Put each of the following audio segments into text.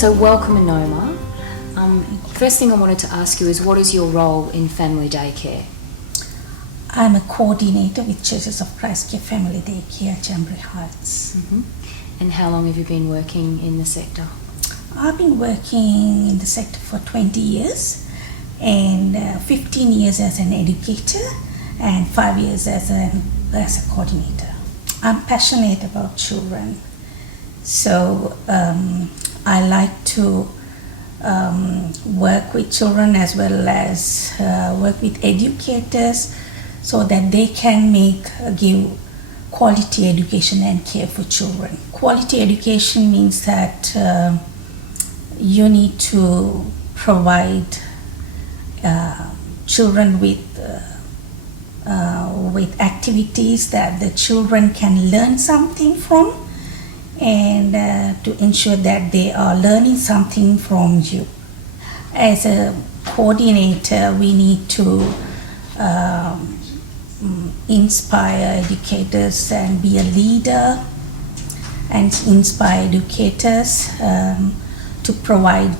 So welcome, Anoma. First thing I wanted to ask you is, what is your role in family daycare? I'm a coordinator with Churches of Christ Care Family Daycare, Chambry Heights. And how long have you been working in the sector? I've been working in the sector for 20 years and 15 years as an educator and 5 years as a coordinator. I'm passionate about children, so I like to work with children as well as work with educators so that they can give quality education and care for children. Quality education means that you need to provide children with activities that the children can learn something from, and to ensure that they are learning something from you. As a coordinator, we need to inspire educators and be a leader and inspire educators to provide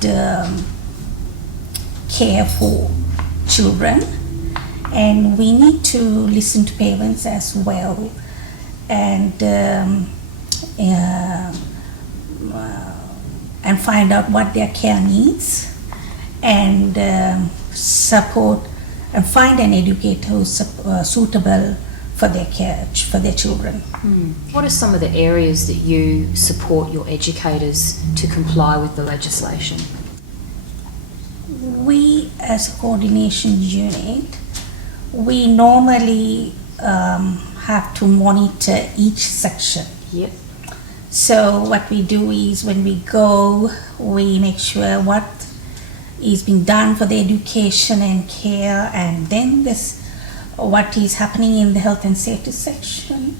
care for children. And we need to listen to parents as well and find out what their care needs and support and find an educator who's suitable for their care for their children. What are some of the areas that you support your educators to comply with the legislation? We, as a coordination unit, we normally have to monitor each section. Yep. So what we do is when we go, we make sure what is being done for the education and care, and then what is happening in the health and safety section,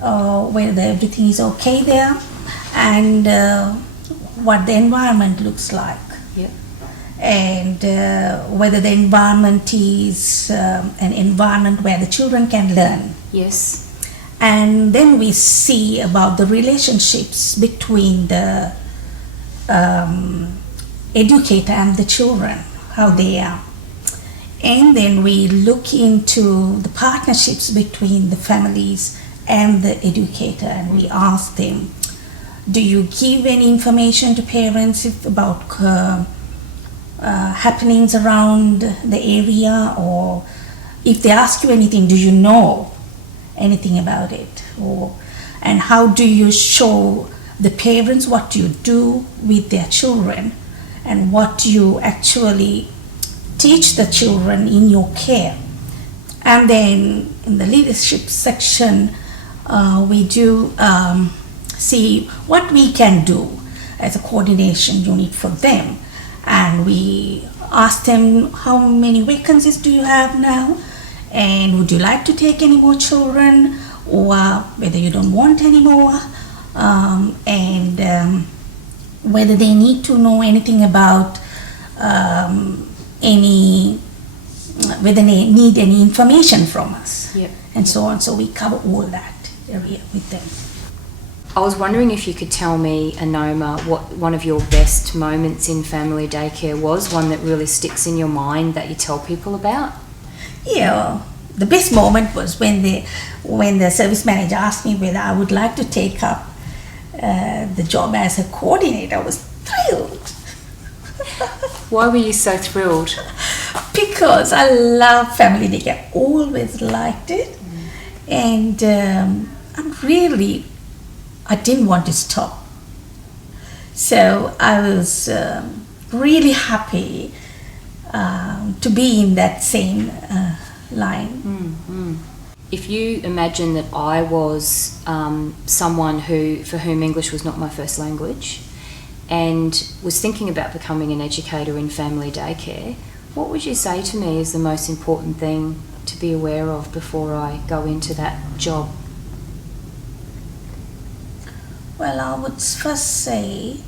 whether everything is okay there, and what the environment looks like. Yep. And whether the environment is an environment where the children can learn. Yes. And then we see about the relationships between the educator and the children, how they are. And then we look into the partnerships between the families and the educator, and we ask them, do you give any information to parents about happenings around the area, or if they ask you anything, do you know anything about it? And how do you show the parents what you do with their children and what you actually teach the children in your care? And then in the leadership section, we do see what we can do as a coordination unit for them. And we ask them, how many vacancies do you have now? And would you like to take any more children, or whether you don't want any more, and whether they need to know anything about whether they need any information from us. Yep. And so on. So we cover all that area with them. I was wondering if you could tell me, Anoma, what one of your best moments in family daycare was, one that really sticks in your mind that you tell people about? Yeah, the best moment was when the service manager asked me whether I would like to take up the job as a coordinator. I was thrilled. Why were you so thrilled? Because I love family daycare, always liked it, and I didn't want to stop. So I was really happy to be in that same line. If you imagine that I was someone for whom English was not my first language and was thinking about becoming an educator in family daycare, what would you say to me is the most important thing to be aware of before I go into that job? Well, I would first say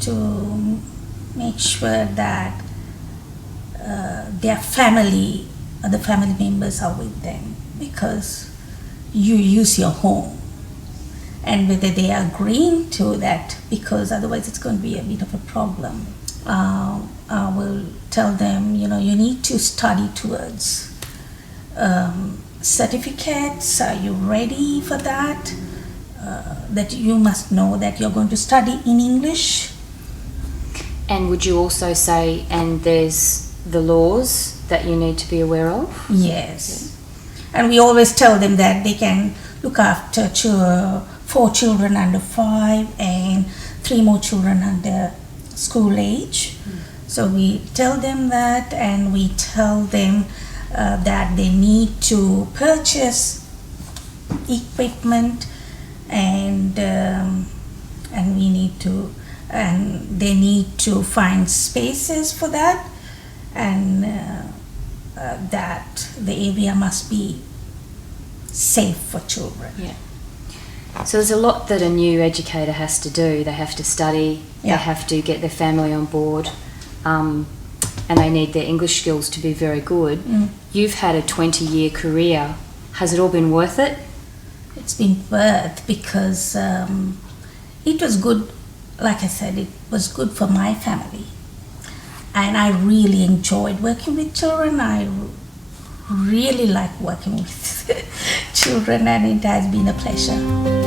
to make sure that their family, other family members are with them, because you use your home and whether they are agreeing to that, because otherwise it's going to be a bit of a problem. I will tell them, you need to study towards certificates. Are you ready for that? That you must know that you're going to study in English. And would you also say, and there's the laws that you need to be aware of? Yes. And we always tell them that they can look after 4 children under 5 and 3 more children under school age. So we tell them that, and we tell them that they need to purchase equipment, and they need to find spaces for that, and that the area must be safe for children. Yeah. So there's a lot that a new educator has to do. They have to study, they have to get their family on board, and they need their English skills to be very good. You've had a 20-year career. Has it all been worth it? It's been worth, because it was good. Like I said, it was good for my family, and I really enjoyed working with children. I really like working with children, and it has been a pleasure.